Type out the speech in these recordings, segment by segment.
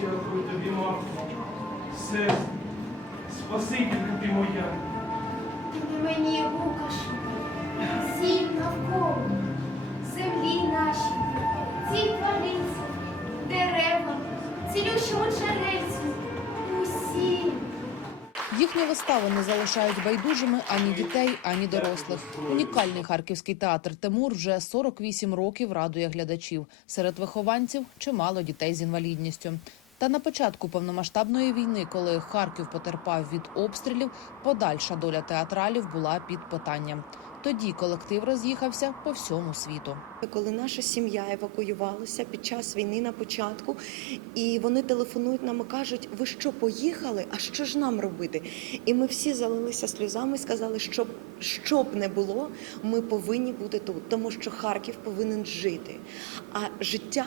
Дякую тобі, мамко. Сестра, спасителька ти моя. Ти мені Лукашу, всім навколо, землі нашій, цій твариці, дерева, цілющому джерельцю, усім. Їхні вистави не залишають байдужими ані дітей, ані дорослих. Унікальний харківський театр Тимур вже 48 років радує глядачів. Серед вихованців чимало дітей з інвалідністю. Та на початку повномасштабної війни, коли Харків потерпав від обстрілів, подальша доля театралів була під питанням. Тоді колектив роз'їхався по всьому світу. Коли наша сім'я евакуювалася під час війни на початку, і вони телефонують нам і кажуть: ви що, поїхали? А що ж нам робити? І ми всі залилися сльозами сказали, що що б не було, ми повинні бути тут, тому що Харків повинен жити, а життя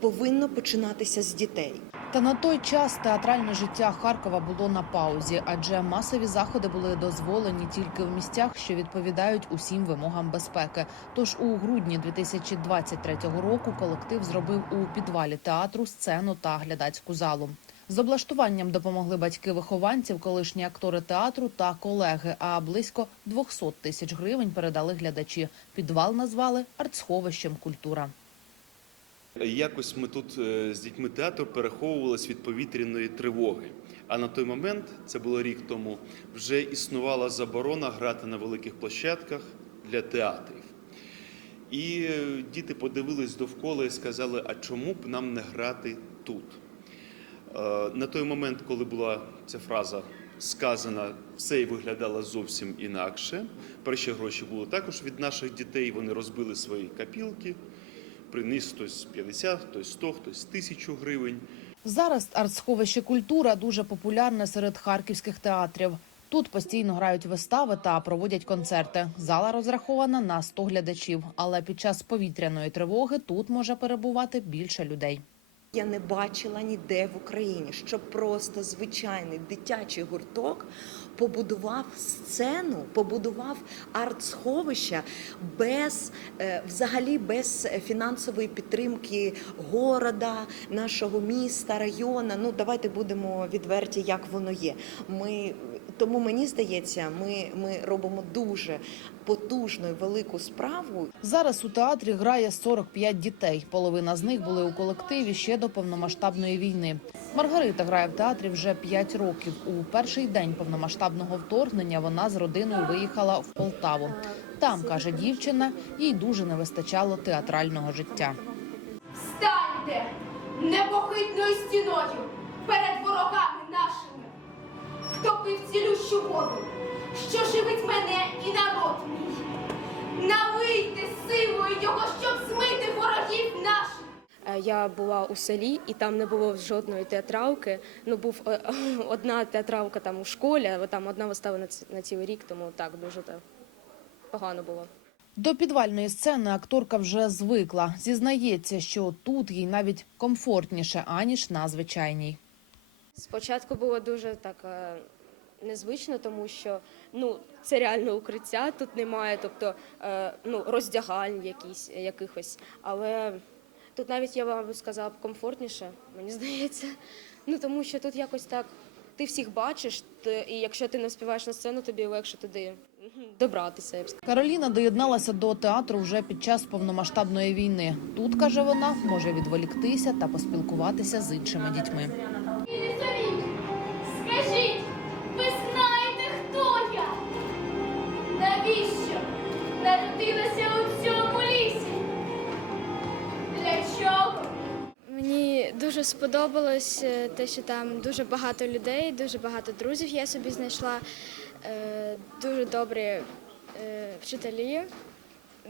повинно починатися з дітей. Та на той час театральне життя Харкова було на паузі, адже масові заходи були дозволені тільки в місцях, що відповідають усім вимогам безпеки. Тож у грудні 2023 року колектив зробив у підвалі театру сцену та глядацьку залу. З облаштуванням допомогли батьки вихованців, колишні актори театру та колеги. А близько 200 тисяч гривень передали глядачі. Підвал назвали артсховищем культура. Якось ми тут е, з дітьми театру переховувалися від повітряної тривоги. А на той момент, це було рік тому, вже існувала заборона грати на великих площадках для театрів. І е, діти подивились довкола і сказали: а чому б нам не грати тут? Е, На той момент, коли була ця фраза сказана, все і виглядало зовсім інакше. Перші гроші були також від наших дітей. Вони розбили свої капілки, приніс хтось 50, хтось 100, хтось 1000 гривень. Зараз артсховище культура дуже популярне серед харківських театрів. Тут постійно грають вистави та проводять концерти. Зала розрахована на 100 глядачів, але під час повітряної тривоги тут може перебувати більше людей. Я не бачила ніде в Україні, щоб просто звичайний дитячий гурток побудував сцену, побудував арт-сховища без е, взагалі без фінансової підтримки города, нашого міста, району. Ну давайте будемо відверті, як воно є. Ми тому мені здається, ми, ми робимо дуже потужну і велику справу. Зараз у театрі грає 45 дітей. Половина з них були у колективі ще до повномасштабної війни. Маргарита грає в театрі вже 5 років. У перший день повномасштабного вторгнення вона з родиною виїхала в Полтаву. Там каже дівчина, їй дуже не вистачало театрального життя. Станьте непохитною стіною перед ворогами хто пив цілющу воду, що живить мене і народ мій. Навийте силою його, щоб змити ворогів наших. Е, Я була у селі, і там не було жодної театралки. Ну, був е, одна театралка там у школі, а там одна вистава на на цілий рік, тому так дуже так погано було. До підвальної сцени акторка вже звикла. Зізнається, що тут їй навіть комфортніше аніж на звичайній. Спочатку було дуже так е, незвично, тому що ну, це реально укриття, тут немає, тобто е, ну, роздягань якісь, якихось. Але тут навіть я вам сказала б комфортніше, мені здається. Ну тому що тут якось так. Ти всіх бачиш, і якщо ти не співаєш на сцену, тобі легше туди добратися. Я б сказала. Кароліна доєдналася до театру вже під час повномасштабної війни. Тут каже вона, може відволіктися та поспілкуватися з іншими дітьми. Скажіть, ви знаєте, хто я? Навіщо народилася у цьому лісі? Для чого? Мені дуже сподобалось е, те, що там дуже багато людей, дуже багато друзів я собі знайшла, дуже добрі е, вчителі.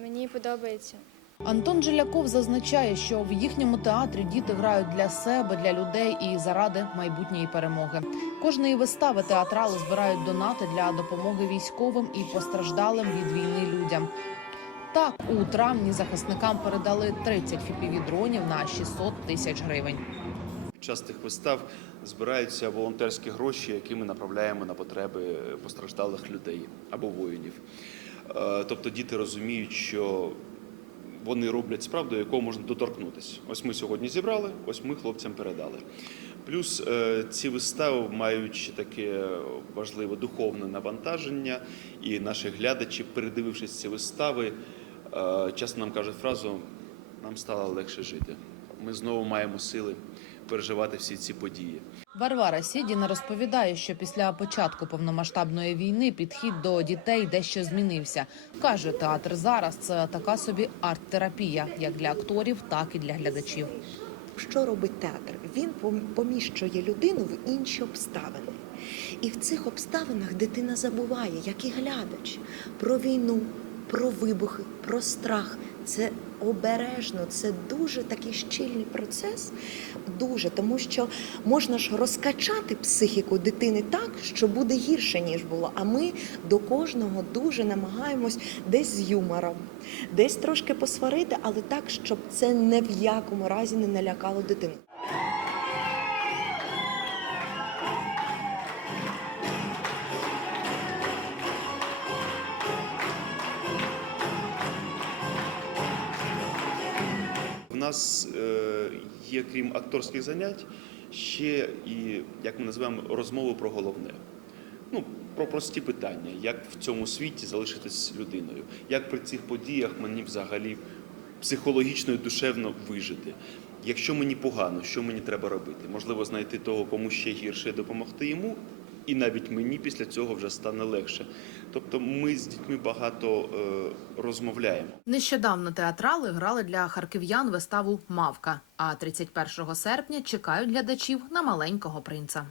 Мені подобається. Антон Жиляков зазначає, що в їхньому театрі діти грають для себе, для людей і заради майбутньої перемоги. Кожної вистави театрали збирають донати для допомоги військовим і постраждалим від війни людям. Так, у травні захисникам передали 30 фіпіві-дронів на 600 тисяч гривень. Час тих вистав збираються волонтерські гроші, які ми направляємо на потреби постраждалих людей або воїнів. Е, Тобто діти розуміють, що вони роблять справу, до якого можна доторкнутися. Ось ми сьогодні зібрали, ось ми хлопцям передали. Плюс е, ці вистави мають таке важливе духовне навантаження, і наші глядачі, передивившись ці вистави, е, часто нам кажуть фразу нам стало легше жити. Ми знову маємо сили переживати всі ці події. Варвара Сєдіна розповідає, що після початку повномасштабної війни підхід до дітей дещо змінився. Каже, театр зараз це така собі арт-терапія, як для акторів, так і для глядачів. Що робить театр? Він поміщує людину в інші обставини. І в цих обставинах дитина забуває, як і глядач, про війну, про вибухи, про страх. Це обережно, це дуже такий щільний процес, дуже, тому що можна ж розкачати психіку дитини так, що буде гірше, ніж було. А ми до кожного дуже намагаємось десь з юмором, десь трошки посварити, але так, щоб це ні в якому разі не налякало дитину. Нас е, є, крім акторських занять, ще і, як ми називаємо, розмови про головне. Ну, про прості питання, як в цьому світі залишитись людиною, як при цих подіях мені взагалі психологічно і душевно вижити. Якщо мені погано, що мені треба робити? Можливо, знайти того, кому ще гірше допомогти йому, і навіть мені після цього вже стане легше. Тобто ми з дітьми багато е, розмовляємо. Нещодавно театрали грали для харків'ян виставу Мавка. А 31 серпня чекають глядачів на маленького принца.